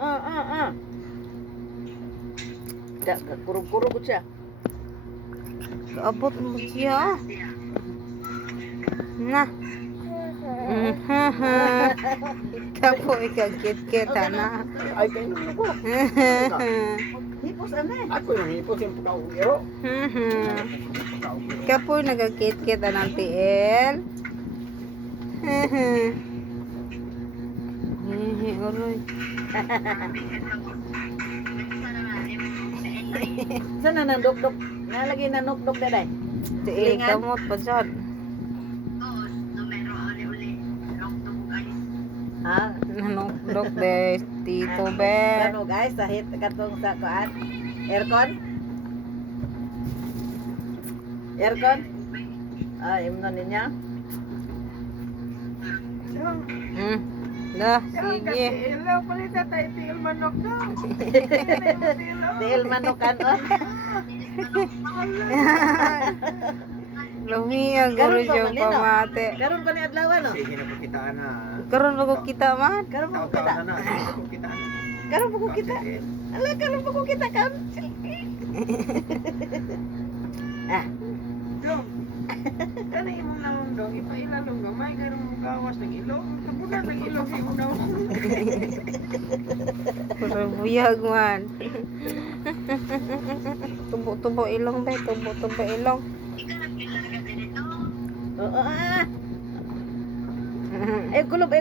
Ah. Kurog-kurog siya. Kaabot mo siya. Na. Kapo ikagkit-kit na. Ay, kayo naman ako. Hipos ano eh. Ako yung hipos yung pagkaugiro. Kapo nagagkit-kit ng tiil. Oroy. Saan na nandok-dok? Nalagay na nukdok na day. Tiil kamot pa siya. Ah, Nanukdok de Tito Bear. ano guys, sahit katong sa kuan. Aircon? Aircon? Ah, imno niya. Dah, sige. Ilaw palita tayo tiil manok daw. Dahil manukan on. Lumiya garo siya pamate. Karon pa ni adlaw no? Sige na pagkitaan na. Karon ba ko kita man? Karon pa ko kita. Taon-taon na na. Sige na pagkitaan na. Karon pa ko kita. Ala, karon pa ko kita kan. Ah, Dong. Kani imong namong dong ipailalong gamay karong gawas ng ilong. Kabunan ng ilong imong namong. Puro buyag man. Tubo-tubo ilong ba? Tubo-tubo ilong. oo ah. Eh kulob.